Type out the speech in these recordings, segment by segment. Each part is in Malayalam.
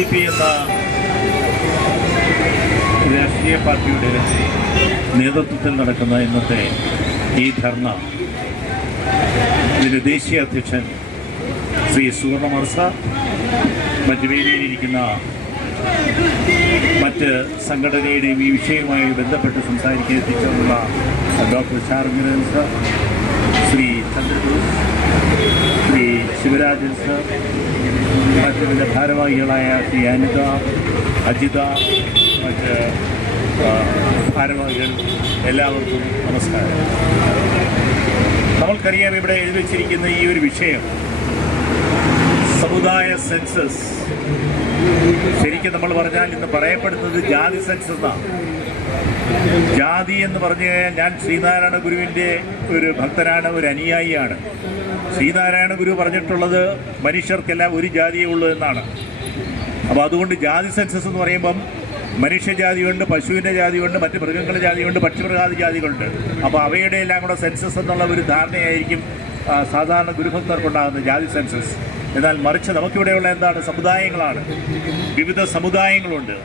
SDP എന്ന രാഷ്ട്രീയ പാർട്ടിയുടെ നേതൃത്വത്തിൽ നടക്കുന്ന ഇന്നത്തെ ഈ ധർണ, ഇതിൻ്റെ ദേശീയ അധ്യക്ഷൻ ശ്രീ സുവർണ മർസ, മറ്റ് വേദിയിലിരിക്കുന്ന മറ്റ് സംഘടനയുടെയും ഈ വിഷയവുമായി ബന്ധപ്പെട്ട് സംസാരിക്കാൻ എത്തിച്ചുള്ള doctor Sharmiran sir, Shri Chandrabose, Shri Sivarajan sir, മറ്റ് വിവിധ ഭാരവാഹികളായ ശ്രീ അനിത, അജിത, മറ്റ് ഭാരവാഹികൾ, എല്ലാവർക്കും നമസ്കാരം. നമ്മൾക്കറിയാം, ഇവിടെ എഴുതി വച്ചിരിക്കുന്ന ഈ ഒരു വിഷയം സമുദായ സെൻസസ്. ശരിക്കും നമ്മൾ പറഞ്ഞാൽ ഇന്ന് പറയപ്പെടുന്നത് ജാതി സെൻസസ് എന്നാണ്. ജാതി എന്ന് പറഞ്ഞു കഴിഞ്ഞാൽ, ഞാൻ ശ്രീനാരായണ ഗുരുവിൻ്റെ ഒരു ഭക്തനാണ്, ഒരു അനുയായിയാണ്. ശ്രീനാരായണ ഗുരു പറഞ്ഞിട്ടുള്ളത് മനുഷ്യർക്കെല്ലാം ഒരു ജാതിയേ ഉള്ളൂ എന്നാണ്. അപ്പോൾ അതുകൊണ്ട് ജാതി സെൻസസ് എന്ന് പറയുമ്പം മനുഷ്യജാതിയുണ്ട്, പശുവിൻ്റെ ജാതിയുണ്ട്, മറ്റ് മൃഗങ്ങളുടെ ജാതിയുണ്ട്, പക്ഷിമൃഗാദി ജാതികളുണ്ട്. അപ്പോൾ അവയുടെ എല്ലാം കൂടെ സെൻസസ് എന്നുള്ള ഒരു ധാരണയായിരിക്കും സാധാരണ ഗുരുഭക്തർക്കുണ്ടാകുന്ന ജാതി സെൻസസ്. എന്നാൽ മറിച്ച് നമുക്കിവിടെയുള്ള എന്താണ്? സമുദായങ്ങളാണ്. വിവിധ സമുദായങ്ങളുണ്ട്.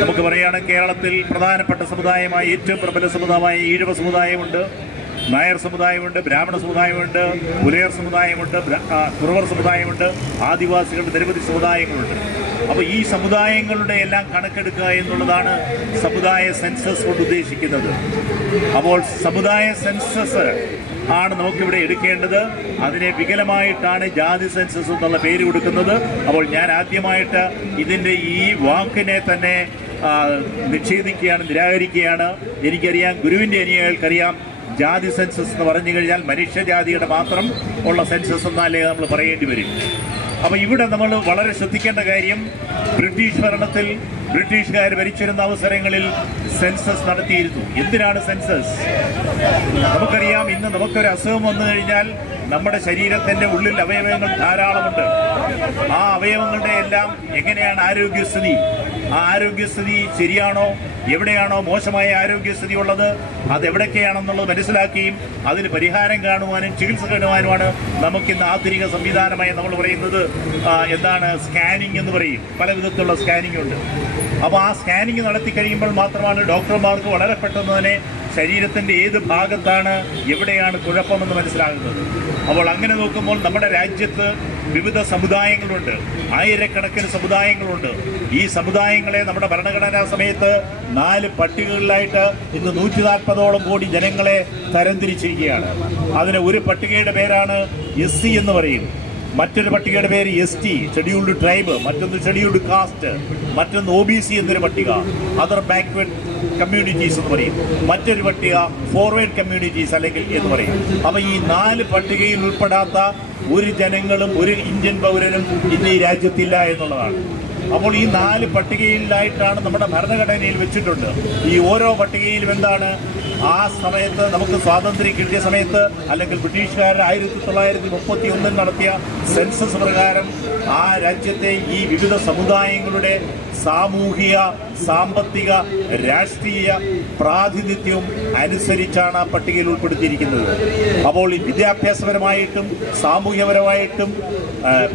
നമുക്ക് പറയുകയാണെങ്കിൽ കേരളത്തിൽ പ്രധാനപ്പെട്ട സമുദായമായി ഏറ്റവും പ്രബല സമുദായമായ ഈഴവ സമുദായമുണ്ട്, നായർ സമുദായമുണ്ട്, ബ്രാഹ്മണ സമുദായമുണ്ട്, പുലയർ സമുദായമുണ്ട്, കുറവർ സമുദായമുണ്ട്, ആദിവാസികളുടെ നിരവധി സമുദായങ്ങളുണ്ട്. അപ്പോൾ ഈ സമുദായങ്ങളുടെ എല്ലാം കണക്കെടുക്കുക എന്നുള്ളതാണ് സമുദായ സെൻസസ് കൊണ്ട് ഉദ്ദേശിക്കുന്നത്. അപ്പോൾ സമുദായ സെൻസസ് ആണ് നമുക്കിവിടെ എടുക്കേണ്ടത്. അതിനെ വികലമായിട്ടാണ് ജാതി സെൻസസ് എന്നുള്ള പേര് കൊടുക്കുന്നത്. അപ്പോൾ ഞാൻ ആദ്യമായിട്ട് ഇതിൻ്റെ ഈ വാക്കിനെ തന്നെ നിഷേധിക്കുകയാണ്, നിരാകരിക്കുകയാണ്. എനിക്കറിയാം, ഗുരുവിൻ്റെ അനുയായികൾക്കറിയാം, ജാതി സെൻസസ് എന്ന് പറഞ്ഞു കഴിഞ്ഞാൽ മനുഷ്യജാതിയുടെ മാത്രം ഉള്ള സെൻസസ് എന്നാലേ നമ്മൾ പറയേണ്ടി വരും. അപ്പോൾ ഇവിടെ നമ്മൾ വളരെ ശ്രദ്ധിക്കേണ്ട കാര്യം, ബ്രിട്ടീഷ് ഭരണത്തിൽ ബ്രിട്ടീഷുകാർ ഭരിച്ചിരുന്ന അവസരങ്ങളിൽ സെൻസസ് നടത്തിയിരുന്നു. എന്തിനാണ് സെൻസസ്? നമുക്കറിയാം, ഇന്ന് നമുക്കൊരു അസുഖം വന്നു കഴിഞ്ഞാൽ നമ്മുടെ ശരീരത്തിൻ്റെ ഉള്ളിൽ അവയവങ്ങൾ ധാരാളമുണ്ട്. ആ അവയവങ്ങളുടെ എല്ലാം എങ്ങനെയാണ് ആരോഗ്യസ്ഥിതി? ആ ആരോഗ്യസ്ഥിതി ശരിയാണോ? എവിടെയാണോ മോശമായ ആരോഗ്യസ്ഥിതി ഉള്ളത്, അതെവിടൊക്കെയാണെന്നുള്ളത് മനസ്സിലാക്കുകയും അതിന് പരിഹാരം കാണുവാനും ചികിത്സ കാണുവാനുമാണ് നമുക്കിന്ന് ആധുനിക സംവിധാനമായി നമ്മൾ പറയുന്നത് എന്താണ്? സ്കാനിങ് എന്ന് പറയും. പല വിധത്തിലുള്ള സ്കാനിങ് ഉണ്ട്. അപ്പോൾ ആ സ്കാനിങ് നടത്തി കഴിയുമ്പോൾ മാത്രമാണ് ഡോക്ടർമാർക്ക് വളരെ പെട്ടെന്ന് തന്നെ ശരീരത്തിൻ്റെ ഏത് ഭാഗത്താണ്, എവിടെയാണ് കുഴപ്പമെന്ന് മനസ്സിലാകുന്നത്. അപ്പോൾ അങ്ങനെ നോക്കുമ്പോൾ നമ്മുടെ രാജ്യത്ത് വിവിധ സമുദായങ്ങളുണ്ട്, ആയിരക്കണക്കിന് സമുദായങ്ങളുണ്ട്. ഈ സമുദായങ്ങളെ നമ്മുടെ ഭരണഘടനാ സമയത്ത് 4 പട്ടികകളിലായിട്ട് ഇന്ന് 140ഓളം കോടി ജനങ്ങളെ തരംതിരിച്ചിരിക്കുകയാണ്. അതിന് ഒരു പട്ടികയുടെ പേരാണ് SC എന്ന് പറയും, മറ്റൊരു പട്ടികയുടെ പേര് ST, ഷെഡ്യൂൾഡ് ട്രൈബ്, മറ്റൊന്ന് ഷെഡ്യൂൾഡ് കാസ്റ്റ്, മറ്റൊന്ന് OBC എന്നൊരു പട്ടിക, അതർ ബാക്ക്വേർഡ് കമ്മ്യൂണിറ്റീസ് എന്ന് പറയും, മറ്റൊരു പട്ടിക ഫോർവേഡ് കമ്മ്യൂണിറ്റീസ് അല്ലെങ്കിൽ എന്ന് പറയും. അപ്പോൾ ഈ 4 പട്ടികയിൽ ഉൾപ്പെടാത്ത ഒരു ജനങ്ങളും ഒരു ഇന്ത്യൻ പൗരനും ഇന്ന് ഈ രാജ്യത്തില്ല എന്നുള്ളതാണ്. അപ്പോൾ ഈ 4 പട്ടികയിലായിട്ടാണ് നമ്മുടെ ഭരണഘടനയിൽ വെച്ചിട്ടുണ്ട്. ഈ ഓരോ പട്ടികയിലും എന്താണ്? ആ സമയത്ത് നമുക്ക് സ്വാതന്ത്ര്യം കിട്ടിയ സമയത്ത്, അല്ലെങ്കിൽ ബ്രിട്ടീഷുകാർ 1931 നടത്തിയ സെൻസസ് പ്രകാരം ആ രാജ്യത്തെ ഈ വിവിധ സമുദായങ്ങളുടെ സാമൂഹിക, സാമ്പത്തിക, രാഷ്ട്രീയ പ്രാതിനിധ്യവും അനുസരിച്ചാണ് ആ പട്ടികയിൽ ഉൾപ്പെടുത്തിയിരിക്കുന്നത്. അപ്പോൾ ഈ വിദ്യാഭ്യാസപരമായിട്ടും സാമൂഹ്യപരമായിട്ടും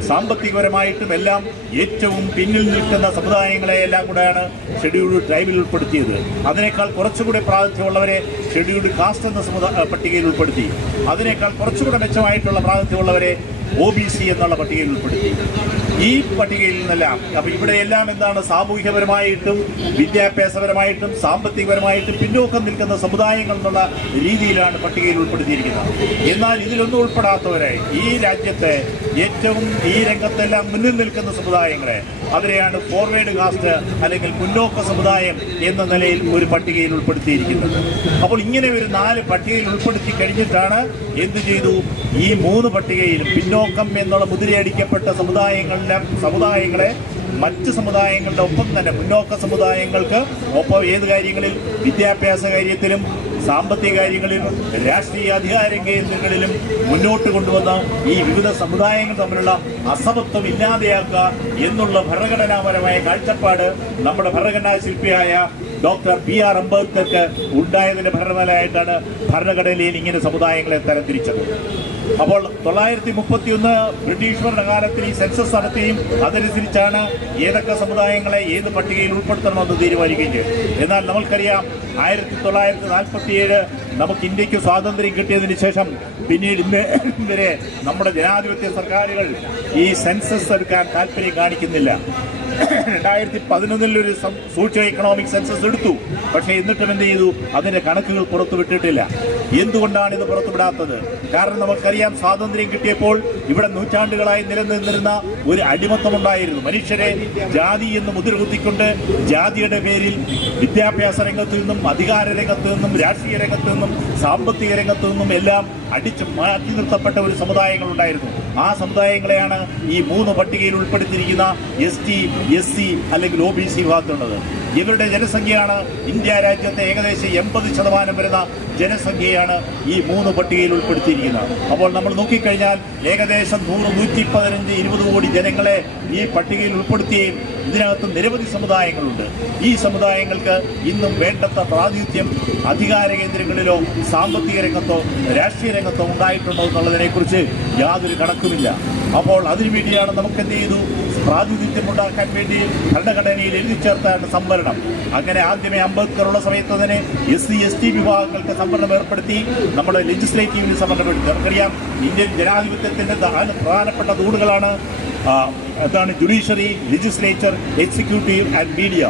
സാമ്പത്തികപരമായിട്ടും എല്ലാം ഏറ്റവും പിന്നിൽ നിൽക്കുന്ന സമുദായങ്ങളെ എല്ലാം കൂടെയാണ് ഷെഡ്യൂൾഡ് ട്രൈബിൽ ഉൾപ്പെടുത്തിയത്. അതിനേക്കാൾ കുറച്ചുകൂടി പ്രാതിനിധ്യമുള്ളവരെ ഷെഡ്യൂൾഡ് കാസ്റ്റ് എന്ന പട്ടികയിൽ ഉൾപ്പെടുത്തി. അതിനേക്കാൾ കുറച്ചുകൂടെ മെച്ചമായിട്ടുള്ള പ്രാതിനിധ്യമുള്ളവരെ OBC എന്നുള്ള പട്ടികയിൽ ഉൾപ്പെടുത്തി. ഈ പട്ടികയിൽ നിന്നെല്ലാം അപ്പോൾ ഇവിടെയെല്ലാം എന്താണ്? സാമൂഹ്യപരമായിട്ടും വിദ്യാഭ്യാസപരമായിട്ടും സാമ്പത്തികപരമായിട്ടും പിന്നോക്കം നിൽക്കുന്ന സമുദായങ്ങൾ എന്നുള്ള രീതിയിലാണ് പട്ടികയിൽ ഉൾപ്പെടുത്തിയിരിക്കുന്നത്. എന്നാൽ ഇതിലൊന്നും ഉൾപ്പെടാത്തവരെ, ഈ രാജ്യത്തെ ഏറ്റവും ഈ രംഗത്തെല്ലാം മുന്നിൽ നിൽക്കുന്ന സമുദായങ്ങളെ, അതിനെയാണ് ഫോർവേഡ് കാസ്റ്റ് അല്ലെങ്കിൽ മുന്നോക്ക സമുദായം എന്ന നിലയിൽ ഒരു പട്ടികയിൽ ഉൾപ്പെടുത്തിയിരിക്കുന്നത്. അപ്പോൾ ഇങ്ങനെ ഒരു 4 പട്ടികയിൽ ഉൾപ്പെടുത്തി കഴിഞ്ഞിട്ടാണ് എന്ത് ചെയ്തു? ഈ 3 പട്ടികയിലും പിന്നോക്കം എന്നുള്ള മുദ്രയടിക്കപ്പെട്ട സമുദായങ്ങളെ മറ്റ് സമുദായങ്ങളുടെ ഒപ്പം തന്നെ മുന്നോക്ക സമുദായങ്ങൾക്ക് ഒപ്പം ഏത് കാര്യങ്ങളിൽ? വിദ്യാഭ്യാസ കാര്യത്തിലും സാമ്പത്തിക കാര്യങ്ങളിലും രാഷ്ട്രീയ അധികാര കേന്ദ്രങ്ങളിലും മുന്നോട്ട് കൊണ്ടുവന്ന ഈ വിവിധ സമുദായങ്ങൾ തമ്മിലുള്ള അസമത്വം ഇല്ലാതെയാക്കുക എന്നുള്ള ഭരണഘടനാപരമായ കാഴ്ചപ്പാട് നമ്മുടെ ഭരണഘടനാ ശില്പിയായ ഡോക്ടർ BR അംബേദ്കർക്ക് ഉണ്ടായതിന്റെ ഫലമായിട്ടാണ് ഭരണഘടനയിൽ ഇങ്ങനെ സമുദായങ്ങളെ തരംതിരിച്ചത്. അപ്പോൾ 931 ബ്രിട്ടീഷ് ഭരണകാലത്തിൽ ഈ സെൻസസ് നടത്തുകയും അതനുസരിച്ചാണ് ഏതൊക്കെ സമുദായങ്ങളെ ഏത് പട്ടികയിൽ ഉൾപ്പെടുത്തണമെന്ന് തീരുമാനിക്കുകയും ചെയ്തു. എന്നാൽ നമ്മൾക്കറിയാം 1947 നമുക്ക് ഇന്ത്യക്ക് സ്വാതന്ത്ര്യം കിട്ടിയതിന് ശേഷം പിന്നീട് ഇന്ന് വരെ നമ്മുടെ ജനാധിപത്യ സർക്കാരുകൾ ഈ സെൻസസ് എടുക്കാൻ താല്പര്യം കാണിക്കുന്നില്ല. 2011 ഒരു സോഷ്യോ എക്കണോമിക് സെൻസസ് എടുത്തു. പക്ഷേ എന്നിട്ടും എന്ത് ചെയ്തു? അതിന്റെ കണക്കുകൾ പുറത്തുവിട്ടിട്ടില്ല. എന്തുകൊണ്ടാണ് ഇത് പുറത്തുവിടാത്തത്? കാരണം നമുക്കറിയാം, സ്വാതന്ത്ര്യം കിട്ടിയപ്പോൾ ഇവിടെ നൂറ്റാണ്ടുകളായി നിലനിന്നിരുന്ന ഒരു അടിമത്തമുണ്ടായിരുന്നു. മനുഷ്യരെ ജാതി എന്ന് മുദ്രകുത്തിക്കൊണ്ട് ജാതിയുടെ പേരിൽ വിദ്യാഭ്യാസ രംഗത്തു നിന്നും അധികാര രംഗത്തു നിന്നും രാഷ്ട്രീയ രംഗത്തു നിന്നും സാമ്പത്തിക രംഗത്തു നിന്നും എല്ലാം അടിച്ചു മാറ്റി നിർത്തപ്പെട്ട ഒരു സമുദായങ്ങളുണ്ടായിരുന്നു. ആ സമുദായങ്ങളെയാണ് ഈ 3 പട്ടികയിൽ ഉൾപ്പെടുത്തിയിരിക്കുന്ന ST, SC അല്ലെങ്കിൽ OBC വിഭാഗത്തിലുള്ളത്. ഇവരുടെ ജനസംഖ്യയാണ് ഇന്ത്യ രാജ്യത്തെ ഏകദേശം 80% വരുന്ന ജനസംഖ്യയാണ് ഈ 3 പട്ടികയിൽ ഉൾപ്പെടുത്തിയിരിക്കുന്നത്. അപ്പോൾ നമ്മൾ നോക്കിക്കഴിഞ്ഞാൽ ഏകദേശം 100, 115, 20 കോടി ജനങ്ങളെ ഈ പട്ടികയിൽ ഉൾപ്പെടുത്തുകയും ഇതിനകത്ത് നിരവധി സമുദായങ്ങളുണ്ട്. ഈ സമുദായങ്ങൾക്ക് ഇന്നും വേണ്ടത്ര പ്രാതിനിധ്യം അധികാര കേന്ദ്രങ്ങളിലോ സാമ്പത്തിക രംഗത്തോ രാഷ്ട്രീയ രംഗത്തോ ഉണ്ടായിട്ടുണ്ടോ എന്നുള്ളതിനെക്കുറിച്ച് യാതൊരു കണക്കുമില്ല. അപ്പോൾ അതിനുവേണ്ടിയാണ് നമുക്ക് എന്ത് ചെയ്തു? പ്രാതിനിധ്യം ഉണ്ടാക്കാൻ വേണ്ടി ഭരണഘടനയിൽ എഴുതി ചേർത്താണ് സംവരണം. അങ്ങനെ ആദ്യമേ അംബേദ്കറുള്ള സമയത്ത് തന്നെ SC, ST വിഭാഗങ്ങൾക്ക് സംവരണം ഏർപ്പെടുത്തി. നമ്മുടെ ലെജിസ്ലേറ്റീവിന് സംവരണം ഏർപ്പെടുത്തി. നമുക്കറിയാം, ഇന്ത്യൻ ജനാധിപത്യത്തിന്റെ പ്രധാനപ്പെട്ട തൂണുകളാണ് അതാണ് judiciary, legislature, executive and media.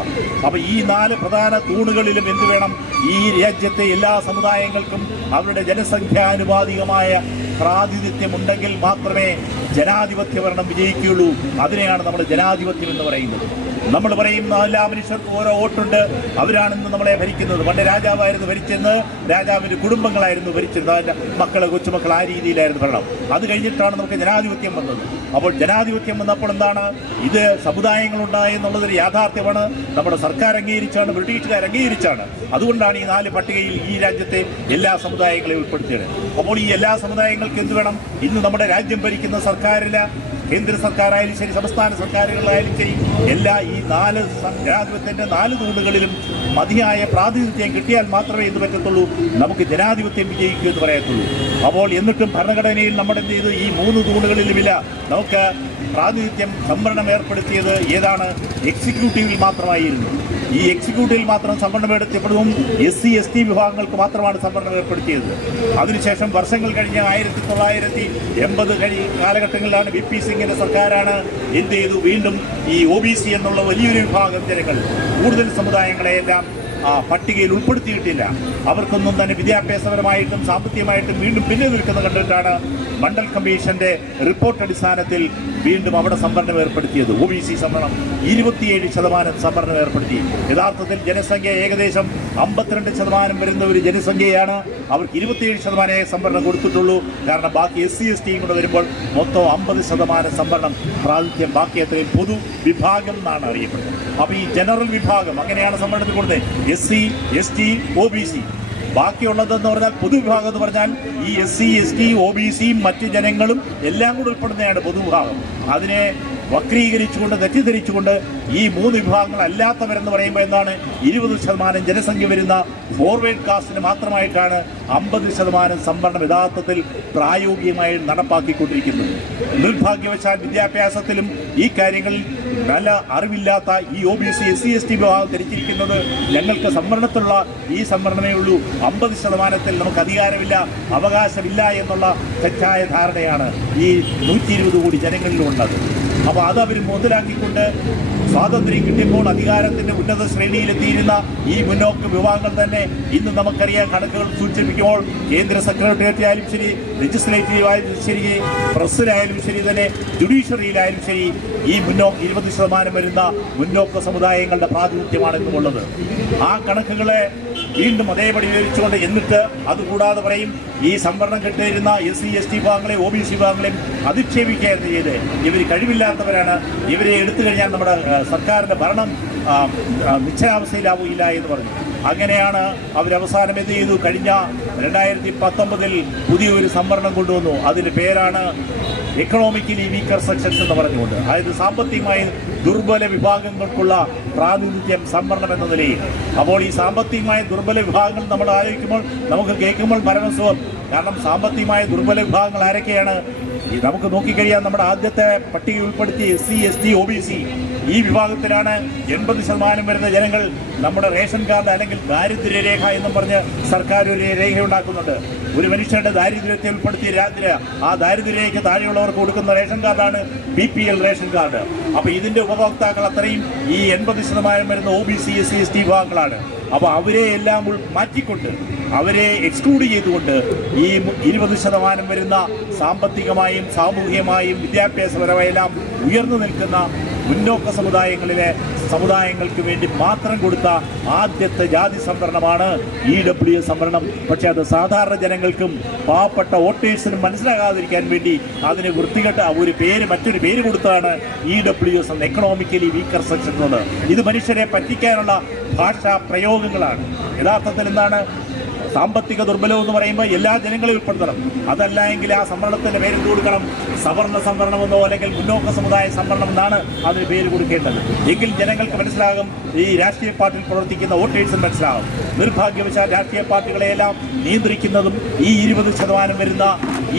അപ്പോൾ ഈ 4 പ്രധാന തൂണുകളിലും എന്ത് വേണം? ഈ രാജ്യത്തെ എല്ലാ സമുദായങ്ങൾക്കും അവരുടെ ജനസംഖ്യാനുപാതികമായ പ്രാതിനിധ്യം ഉണ്ടെങ്കിൽ മാത്രമേ ജനാധിപത്യ ഭരണം വിജയിക്കുകയുള്ളൂ. അതിനെയാണ് നമ്മൾ ജനാധിപത്യം എന്ന് പറയുന്നത്. നമ്മൾ പറയുന്ന എല്ലാ മനുഷ്യർക്കും ഓരോ വോട്ടുണ്ട്, അവരാണെന്ന് നമ്മളെ ഭരിക്കുന്നത്. പണ്ട് രാജാവായിരുന്നു ഭരിച്ചെന്ന്, രാജാവിന്റെ കുടുംബങ്ങളായിരുന്നു ഭരിച്ചിരുന്നത്, അതിന്റെ മക്കള് കൊച്ചുമക്കൾ, ആ രീതിയിലായിരുന്നു ഭരണം. അത് കഴിഞ്ഞിട്ടാണ് നമുക്ക് ജനാധിപത്യം വന്നത്. അപ്പോൾ ജനാധിപത്യം വന്നപ്പോൾ എന്താണ്? ഇത് സമുദായങ്ങളുണ്ടായി എന്നുള്ളതൊരു യാഥാർത്ഥ്യമാണ്. നമ്മുടെ സർക്കാർ അംഗീകരിച്ചാണ്, ബ്രിട്ടീഷുകാർ അംഗീകരിച്ചാണ്. അതുകൊണ്ടാണ് ഈ 4 പട്ടികയിൽ ഈ രാജ്യത്തെ എല്ലാ സമുദായങ്ങളെയും ഉൾപ്പെടുത്തിയത്. അപ്പോൾ ഈ എല്ലാ സമുദായങ്ങൾക്ക് എന്ത് വേണം? ഇന്ന് നമ്മുടെ രാജ്യം ഭരിക്കുന്ന സർക്കാരില്ല, കേന്ദ്ര സർക്കാരായാലും ശരി, സംസ്ഥാന സർക്കാരുകളായാലും ശരി, എല്ലാ ഈ 4 ജനാധിപത്യത്തിന്റെ 4 തൂണുകളിലും മതിയായ പ്രാതിനിധ്യം കിട്ടിയാൽ മാത്രമേ ഇത് പറ്റത്തുള്ളൂ. നമുക്ക് ജനാധിപത്യം വിജയിക്കൂ എന്ന് പറയത്തുള്ളൂ. അപ്പോൾ എന്നിട്ടും ഭരണഘടനയിൽ നമ്മുടെ എന്ത് ചെയ്തു? ഈ 3 തൂണുകളിലുമില്ല. നമുക്ക് പ്രാതിനിധ്യം സംവരണം ഏർപ്പെടുത്തിയത് ഏതാണ്? എക്സിക്യൂട്ടീവിൽ മാത്രമായിരുന്നു. ഈ എക്സിക്യൂട്ടീവിൽ മാത്രം സംവരണം ഏർപ്പെടുത്തിയപ്പോഴും SC, ST വിഭാഗങ്ങൾക്ക് മാത്രമാണ് സംവരണം ഏർപ്പെടുത്തിയത്. അതിനുശേഷം വർഷങ്ങൾ കഴിഞ്ഞ 1980 കാലഘട്ടങ്ങളിലാണ് VP സിംഗിന്റെ സർക്കാരാണ് എന്ത് ചെയ്തു? വീണ്ടും ഈ OBC എന്നുള്ള വലിയൊരു വിഭാഗം ജനങ്ങൾ, കൂടുതൽ സമുദായങ്ങളെയെല്ലാം പട്ടികയിൽ ഉൾപ്പെടുത്തിയിട്ടില്ല. അവർക്കൊന്നും തന്നെ വിദ്യാഭ്യാസപരമായിട്ടും സാമ്പത്തികമായിട്ടും വീണ്ടും പിന്നെ നിൽക്കുന്ന കണ്ടിട്ടാണ് മണ്ഡൽ കമ്മീഷന്റെ റിപ്പോർട്ട് അടിസ്ഥാനത്തിൽ വീണ്ടും അവിടെ സംവരണം ഏർപ്പെടുത്തിയത്. OBC സംവരണം 27% സംവരണം ഏർപ്പെടുത്തി. യഥാർത്ഥത്തിൽ ജനസംഖ്യ ഏകദേശം 52% വരുന്ന ഒരു ജനസംഖ്യയാണ്. അവർക്ക് 27% സംവരണം കൊടുത്തിട്ടുള്ളൂ. കാരണം ബാക്കി SC, ST കൂടെ വരുമ്പോൾ മൊത്തം 50% സംവരണം പ്രാതിനിധ്യം. ബാക്കി എത്രയും പൊതു വിഭാഗം എന്നാണ് അറിയപ്പെടുന്നത്. അപ്പോൾ ഈ ജനറൽ വിഭാഗം അങ്ങനെയാണ് സംവരണത്തിൽ കൊടുത്തത്. SC, ST, OBC. ബാക്കിയുള്ളതെന്ന് പറഞ്ഞാൽ പൊതുവിഭാഗം എന്ന് പറഞ്ഞാൽ ഈ SC, ST, OBC മറ്റ് ജനങ്ങളും എല്ലാം കൂടെ ഉൾപ്പെടുന്നതാണ് പൊതുവിഭാഗം. അതിനെ വക്രീകരിച്ചുകൊണ്ട് തെറ്റിദ്ധരിച്ചുകൊണ്ട് ഈ 3 വിഭാഗങ്ങൾ അല്ലാത്തവരെന്ന് പറയുമ്പോൾ എന്താണ്? 20% ജനസംഖ്യ വരുന്ന ഫോർവേഡ് കാസ്റ്റിന് മാത്രമായിട്ടാണ് 50% സംവരണം യഥാർത്ഥത്തിൽ പ്രായോഗികമായി നടപ്പാക്കിക്കൊണ്ടിരിക്കുന്നത്. നിർഭാഗ്യവശാൽ വിദ്യാഭ്യാസത്തിലും ഈ കാര്യങ്ങളിൽ നല്ല അറിവില്ലാത്ത ഈ OBC, SC, ST വിഭാഗം ധരിച്ചിരിക്കുന്നത് ഞങ്ങൾക്ക് സംവരണത്തിലുള്ള ഈ സംവരണമേ ഉള്ളൂ, 50%-ൽ നമുക്ക് അധികാരമില്ല, അവകാശമില്ല എന്നുള്ള തെറ്റായ ധാരണയാണ് ഈ 120 കോടി ജനങ്ങളിലുള്ളത്. അപ്പോൾ അത് അവർ മുതലാക്കിക്കൊണ്ട് സ്വാതന്ത്ര്യം കിട്ടിയപ്പോൾ അധികാരത്തിന്റെ ഉന്നത ശ്രേണിയിലെത്തിയിരുന്ന ഈ മുന്നോക്ക വിഭാഗങ്ങൾ തന്നെ ഇന്ന് നമുക്കറിയാം, കണക്കുകൾ സൂചിപ്പിക്കുമ്പോൾ കേന്ദ്ര സെക്രട്ടേറിയറ്റ് ആയാലും ശരി, ലെജിസ്ലേറ്റീവ് ആയാലും ശരി, പ്രസ്സിലായാലും ശരി, തന്നെ ജുഡീഷ്യറിയിലായാലും ശരി, ഈ 20% വരുന്ന മുന്നോക്ക സമുദായങ്ങളുടെ പ്രാതിനിധ്യമാണ് ഇന്നുമുള്ളത്. ആ കണക്കുകളെ വീണ്ടും അതേപടി വിവരിച്ചുകൊണ്ട് എന്നിട്ട് അതുകൂടാതെ പറയും ഈ സംവരണം കിട്ടിയിരുന്ന SC, ST വിഭാഗങ്ങളെ OBC വിഭാഗങ്ങളെയും അധിക്ഷേപിക്കുകയായിരുന്നു ചെയ്ത്. ഇവർ കഴിവില്ലാത്തവരാണ്, ഇവരെ എടുത്തു കഴിഞ്ഞാൽ നമ്മുടെ സർക്കാരിന്റെ ഭരണം നിശ്ചലാവസ്ഥയിലാവില്ല എന്ന് പറഞ്ഞു. അങ്ങനെയാണ് അവരവസാനം എന്ത് ചെയ്തു? കഴിഞ്ഞ 2019 പുതിയൊരു സംവരണം കൊണ്ടുവന്നു. അതിന്റെ പേരാണ് എക്കണോമിക്കലി വീക്കർ സെക്ഷൻസ് എന്ന് പറഞ്ഞുകൊണ്ട്, അതായത് സാമ്പത്തികമായി ദുർബല വിഭാഗങ്ങൾക്കുള്ള പ്രാതിനിധ്യം സംവരണം എന്ന നിലയിൽ. അപ്പോൾ ഈ സാമ്പത്തികമായ ദുർബല വിഭാഗങ്ങൾ നമ്മൾ ആലോചിക്കുമ്പോൾ നമുക്ക് കേൾക്കുമ്പോൾ പരമസുഖം. കാരണം സാമ്പത്തികമായ ദുർബല വിഭാഗങ്ങൾ ആരൊക്കെയാണ്? നമുക്ക് നോക്കിക്കഴിയാൻ നമ്മുടെ ആദ്യത്തെ പട്ടിക ഉൾപ്പെടുത്തി SC ST OBC ഈ വിഭാഗത്തിലാണ് 80% വരുന്ന ജനങ്ങൾ നമ്മുടെ റേഷൻ കാർഡ് അല്ലെങ്കിൽ ദാരിദ്ര്യരേഖ എന്നും പറഞ്ഞ് സർക്കാർ ഒരു രേഖ ഉണ്ടാക്കുന്നുണ്ട്. ഒരു മനുഷ്യരുടെ ദാരിദ്ര്യത്തെ ഉൾപ്പെടുത്തിയ ആ ദാരിദ്ര്യരേഖയ്ക്ക് താഴെയുള്ളവർക്ക് കൊടുക്കുന്ന റേഷൻ കാർഡാണ് BPL റേഷൻ കാർഡ്. അപ്പൊ ഇതിന്റെ ഉപഭോക്താക്കൾ അത്രയും ഈ 80% വരുന്ന OBC SC ST വിഭാഗങ്ങളാണ്. അപ്പൊ അവരെ എല്ലാം മാറ്റിക്കൊണ്ട്, അവരെ എക്സ്ക്ലൂഡ് ചെയ്തുകൊണ്ട് ഈ 20% വരുന്ന സാമ്പത്തികമായും സാമൂഹികമായും വിദ്യാഭ്യാസപരമായെല്ലാം ഉയർന്നു നിൽക്കുന്ന മുന്നോക്ക സമുദായങ്ങൾക്ക് വേണ്ടി മാത്രം കൊടുത്ത ആദ്യത്തെ ജാതി സംവരണമാണ് EWS സംവരണം. പക്ഷെ അത് സാധാരണ ജനങ്ങൾക്കും പാവപ്പെട്ട വോട്ടേഴ്സിനും മനസ്സിലാകാതിരിക്കാൻ വേണ്ടി അതിന് വൃത്തികെട്ട മറ്റൊരു പേര് കൊടുത്തതാണ് EWS എന്ന എക്കണോമിക്കലി വീക്കർ സെക്ഷൻ എന്നത്. ഇത് മനുഷ്യരെ പറ്റിക്കാനുള്ള ഭാഷാ പ്രയോഗങ്ങളാണ്. യഥാർത്ഥത്തിൽ എന്താണ് സാമ്പത്തിക ദുർബലം എന്ന് പറയുമ്പോൾ എല്ലാ ജനങ്ങളെയും ഉൾപ്പെടുത്തണം. അതല്ല എങ്കിൽ ആ സംവരണത്തിന്റെ പേര് കൊടുക്കണം, സവർണ സംവരണമെന്നോ അല്ലെങ്കിൽ മുന്നോക്ക സമുദായ സംവരണം എന്നാണ് അതിന് പേര് കൊടുക്കേണ്ടത്. എങ്കിൽ ജനങ്ങൾക്ക് മനസ്സിലാകും, ഈ രാഷ്ട്രീയ പാർട്ടിയിൽ പ്രവർത്തിക്കുന്ന വോട്ടേഴ്സും മനസ്സിലാകും. നിർഭാഗ്യവശാൽ രാഷ്ട്രീയ പാർട്ടികളെയെല്ലാം നിയന്ത്രിക്കുന്നതും ഈ 20% വരുന്ന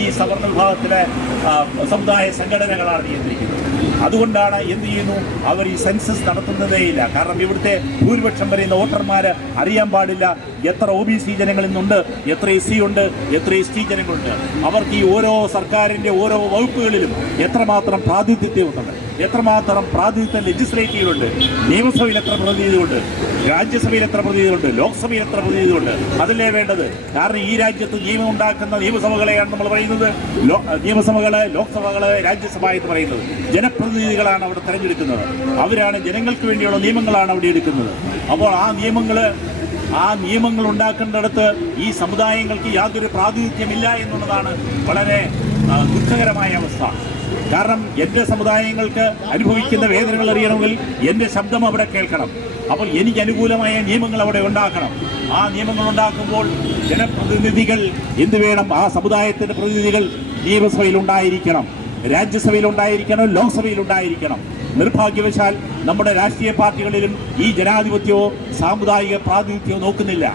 ഈ സവർണ വിഭാഗത്തിലെ സമുദായ സംഘടനകളാണ് നിയന്ത്രിക്കുന്നത്. അതുകൊണ്ടാണ് എന്ത് ചെയ്യുന്നു, അവർ ഈ സെൻസസ് നടത്തുന്നതേയില്ല. കാരണം ഇവിടുത്തെ ഭൂരിപക്ഷം വരുന്ന വോട്ടർമാർ അറിയാൻ പാടില്ല എത്ര OBC ജനങ്ങൾ ഇന്നുണ്ട്, എത്ര SC ഉണ്ട്, എത്ര ST ജനങ്ങളുണ്ട്. അവർക്ക് ഈ ഓരോ സർക്കാരിന്റെ ഓരോ വകുപ്പുകളിലും എത്രമാത്രം പ്രാതിനിധ്യമുണ്ട്, എത്രമാത്രം പ്രാതിനിധ്യം ലെജിസ്ലേറ്റീവിലുണ്ട്, നിയമസഭയിൽ എത്ര പ്രതിനിധിയുണ്ട്, രാജ്യസഭയിൽ എത്ര പ്രതിനിധിയുണ്ട്, ലോക്സഭയിൽ എത്ര പ്രതിനിധിയുണ്ട്. അതല്ലേ വേണ്ടത്. കാരണം ഈ രാജ്യത്ത് നിയമം ഉണ്ടാക്കുന്ന നിയമസഭകളെയാണ് നമ്മൾ പറയുന്നത്, നിയമസഭകള്, ലോക്സഭകള്, രാജ്യസഭ എന്ന് പറയുന്നത്. ജനപ്രതിനിധികളാണ് അവിടെ തെരഞ്ഞെടുക്കുന്നത്. അവരാണ് ജനങ്ങൾക്ക് വേണ്ടിയുള്ള നിയമങ്ങളാണ് അവിടെ എടുക്കുന്നത്. അപ്പോൾ ആ നിയമങ്ങൾ ഉണ്ടാക്കേണ്ടിടത്ത് ഈ സമുദായങ്ങൾക്ക് യാതൊരു പ്രാതിനിധ്യമില്ല എന്നുള്ളതാണ് വളരെ ദുഃഖകരമായ അവസ്ഥ. കാരണം എൻ്റെ സമുദായങ്ങൾക്ക് അനുഭവിക്കുന്ന വേദനകൾ അറിയണമെങ്കിൽ എൻ്റെ ശബ്ദം അവിടെ കേൾക്കണം. അപ്പോൾ എനിക്ക് അനുകൂലമായ നിയമങ്ങൾ അവിടെ ഉണ്ടാക്കണം. ആ നിയമങ്ങൾ ഉണ്ടാക്കുമ്പോൾ ജനപ്രതിനിധികൾ എന്ത് വേണം? ആ സമുദായത്തിൻ്റെ പ്രതിനിധികൾ നിയമസഭയിൽ ഉണ്ടായിരിക്കണം, രാജ്യസഭയിൽ ഉണ്ടായിരിക്കണം, ലോക്സഭയിൽ ഉണ്ടായിരിക്കണം. നിർഭാഗ്യവശാൽ നമ്മുടെ രാഷ്ട്രീയ പാർട്ടികളിലും ഈ ജനാധിപത്യവും സാമുദായിക പ്രാതിനിധ്യവും നോക്കുന്നില്ല.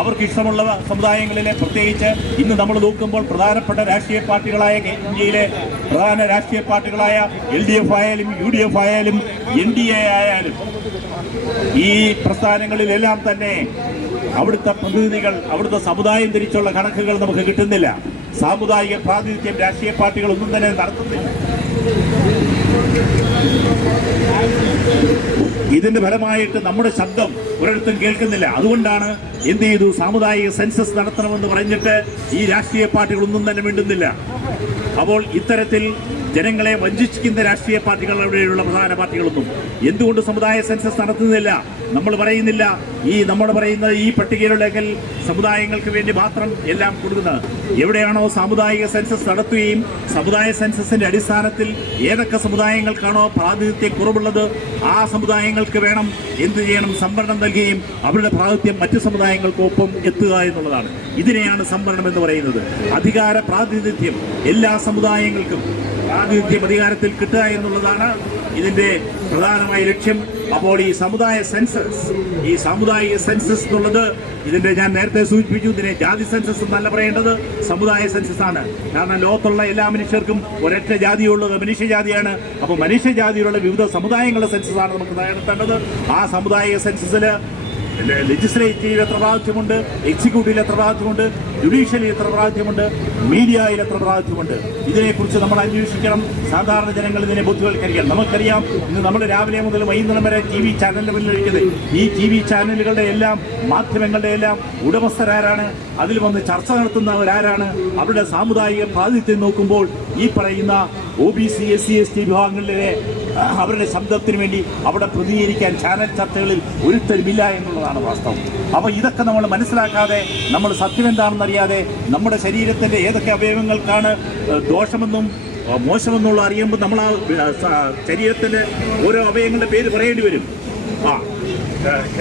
അവർക്ക് ഇഷ്ടമുള്ള സമുദായങ്ങളിലെ, പ്രത്യേകിച്ച് ഇന്ന് നമ്മൾ നോക്കുമ്പോൾ പ്രധാനപ്പെട്ട രാഷ്ട്രീയ പാർട്ടികളായ ഇന്ത്യയിലെ പ്രധാന രാഷ്ട്രീയ പാർട്ടികളായ LDF ആയാലും UDF ആയാലും NDA ആയാലും ഈ പ്രസ്ഥാനങ്ങളിലെല്ലാം തന്നെ അവിടുത്തെ പ്രതിനിധികൾ, അവിടുത്തെ സമുദായം തിരിച്ചുള്ള കണക്കുകൾ നമുക്ക് കിട്ടുന്നില്ല. സാമുദായിക പ്രാതിനിധ്യം രാഷ്ട്രീയ പാർട്ടികൾ ഒന്നും തന്നെ നടത്തുന്നില്ല. ഇതിന്റെ ഫലമായിട്ട് നമ്മുടെ ശബ്ദം ഒരിടത്തും കേൾക്കുന്നില്ല. അതുകൊണ്ടാണ് എന്ത് ചെയ്തു, സാമുദായിക സെൻസസ് നടത്തണമെന്ന് പറഞ്ഞിട്ട് ഈ രാഷ്ട്രീയ പാർട്ടികളൊന്നും തന്നെ മിണ്ടുന്നില്ല. അപ്പോൾ ഇത്തരത്തിൽ ജനങ്ങളെ വഞ്ചിക്കുന്ന രാഷ്ട്രീയ പാർട്ടികൾ, അവിടെയുള്ള പ്രധാന പാർട്ടികളൊന്നും എന്തുകൊണ്ട് സമുദായ സെൻസസ് നടത്തുന്നില്ല? നമ്മൾ പറയുന്നില്ല, നമ്മൾ പറയുന്ന ഈ പട്ടികയിലുണ്ടെങ്കിൽ സമുദായങ്ങൾക്ക് വേണ്ടി മാത്രം എല്ലാം കൊടുക്കുന്നത്. എവിടെയാണോ സാമുദായിക സെൻസസ് നടത്തുകയും സമുദായ സെൻസസിന്റെ അടിസ്ഥാനത്തിൽ ഏതൊക്കെ സമുദായങ്ങൾക്കാണോ പ്രാതിനിധ്യം കുറവുള്ളത് ആ സമുദായങ്ങൾക്ക് വേണം എന്ത് ചെയ്യണം, സംവരണം നൽകുകയും അവരുടെ പ്രാതിനിധ്യം മറ്റു സമുദായങ്ങൾക്കൊപ്പം എത്തുക എന്നുള്ളതാണ്. ഇതിനെയാണ് സംവരണം എന്ന് പറയുന്നത്. അധികാര പ്രാതിനിധ്യം എല്ലാ സമുദായങ്ങൾക്കും പ്രാതിനിധ്യം അധികാരത്തിൽ കിട്ടുക എന്നുള്ളതാണ് ഇതിന്റെ പ്രധാനമായ ലക്ഷ്യം. അപ്പോൾ ഈ സാമുദായിക സെൻസസ് എന്നുള്ളത്, ഇതിന്റെ ഞാൻ നേരത്തെ സൂചിപ്പിച്ചു, ഇതിനെ ജാതി സെൻസസ് എന്നല്ല പറയേണ്ടത്, സമുദായ സെൻസസ് ആണ്. കാരണം ലോകത്തുള്ള എല്ലാ മനുഷ്യർക്കും ഒരൊറ്റ ജാതിയുള്ളത് മനുഷ്യജാതിയാണ്. അപ്പോൾ മനുഷ്യജാതിയിലുള്ള വിവിധ സമുദായങ്ങളുടെ സെൻസസ് ആണ് നമുക്ക് നടത്തേണ്ടത്. ആ സമുദായിക സെൻസസില് ലെജിസ്ലേറ്റീവിൽ എത്ര പ്രാതിനിധ്യമുണ്ട്, എക്സിക്യൂട്ടീവിൽ എത്ര പ്രാതിനിധ്യമുണ്ട്, ജുഡീഷ്യലിൽ എത്ര പ്രാതിനിധ്യമുണ്ട്, മീഡിയയിൽ എത്ര പ്രാതിനിധ്യമുണ്ട്, ഇതിനെക്കുറിച്ച് നമ്മൾ അന്വേഷിക്കണം. സാധാരണ ജനങ്ങൾ ഇതിനെ ബോധ്യവൽക്കരിക്കണം. നമുക്കറിയാം, ഇന്ന് നമ്മൾ രാവിലെ മുതൽ വൈകുന്നേരം വരെ TV ചാനലിന്റെ മുന്നിലിരിക്കുന്നത്. ഈ TV ചാനലുകളുടെ എല്ലാം, മാധ്യമങ്ങളുടെ എല്ലാം ഉടമസ്ഥരാരാണ്? അതിൽ വന്ന് ചർച്ച നടത്തുന്നവരാരാണ്? അവരുടെ സാമുദായിക പ്രാതിനിധ്യം നോക്കുമ്പോൾ ഈ പറയുന്ന OBC SC ST വിഭാഗങ്ങളിലെ അവരുടെ ശബ്ദത്തിന് വേണ്ടി അവിടെ പ്രതികരിക്കാൻ ചാനൽ ചർച്ചകളിൽ ഒരുത്തരുമില്ല എന്നുള്ളതാണ് വാസ്തവം. അപ്പോൾ ഇതൊക്കെ നമ്മൾ മനസ്സിലാക്കാതെ, നമ്മൾ സത്യം എന്താണെന്നറിയാതെ, നമ്മുടെ ശരീരത്തിൻ്റെ ഏതൊക്കെ അവയവങ്ങൾക്കാണ് ദോഷമെന്നും മോശമെന്നുള്ള അറിയുമ്പോൾ നമ്മൾ ആ ശരീരത്തിൻ്റെ ഓരോ അവയവങ്ങളുടെ പേര് പറയേണ്ടി വരും.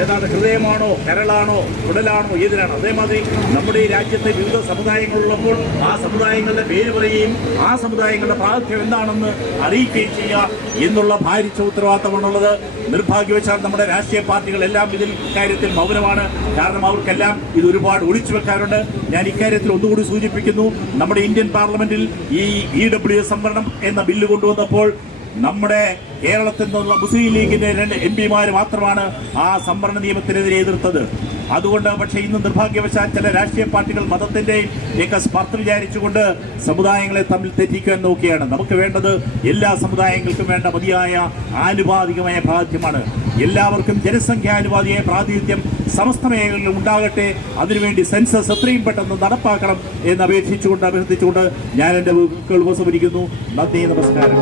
ഏതാണ് ഹൃദയമാണോ, കരളാണോ, ഉടലാണോ, ഏതിനാണോ. അതേമാതിരി നമ്മുടെ ഈ രാജ്യത്തെ വിവിധ സമുദായങ്ങളുള്ളപ്പോൾ ആ സമുദായങ്ങളുടെ പേര് പറയുകയും ആ സമുദായങ്ങളുടെ പ്രാതിനിധ്യം എന്താണെന്ന് അറിയിക്കുകയും ചെയ്യുക എന്നുള്ള ഭാരിച്ച ഉത്തരവാദിത്തമാണുള്ളത്. നിർഭാഗ്യവശാൽ നമ്മുടെ രാഷ്ട്രീയ പാർട്ടികളെല്ലാം ഇതിൽ കാര്യത്തിൽ മൗനമാണ്. കാരണം അവർക്കെല്ലാം ഇത് ഒരുപാട് ഒളിച്ചു വെക്കാറുണ്ട്. ഞാൻ ഇക്കാര്യത്തിൽ ഒന്നുകൂടി സൂചിപ്പിക്കുന്നു, നമ്മുടെ ഇന്ത്യൻ പാർലമെന്റിൽ ഈ EWS സംവരണം എന്ന ബില്ല് കൊണ്ടുവന്നപ്പോൾ നമ്മുടെ കേരളത്തിൽ നിന്നുള്ള മുസ്ലിം ലീഗിന്റെ 2 MP മാത്രമാണ് ആ സംവരണ നിയമത്തിനെതിരെ എതിർത്തത്. അതുകൊണ്ട് പക്ഷേ ഇന്ന് നിർഭാഗ്യവശാൽ ചില രാഷ്ട്രീയ പാർട്ടികൾ മതത്തിന്റെയും ഒക്കെ സ്പർദ്ധ വിചാരിച്ചുകൊണ്ട് സമുദായങ്ങളെ തമ്മിൽ തെറ്റിക്കാൻ നോക്കിയാണ്. നമുക്ക് വേണ്ടത് എല്ലാ സമുദായങ്ങൾക്കും വേണ്ട മതിയായ ആനുപാതികമായ പ്രാതിനിധ്യമാണ്. എല്ലാവർക്കും ജനസംഖ്യാനുപാതിയായ പ്രാതിനിധ്യം സമസ്ത മേഖലകളിലും ഉണ്ടാകട്ടെ. അതിനുവേണ്ടി സെൻസസ് എത്രയും പെട്ടെന്ന് നടപ്പാക്കണം എന്ന് അഭ്യർത്ഥിച്ചുകൊണ്ട് ഞാൻ എൻ്റെ ഉപസംഹരിക്കുന്നു. നന്ദി, നമസ്കാരം.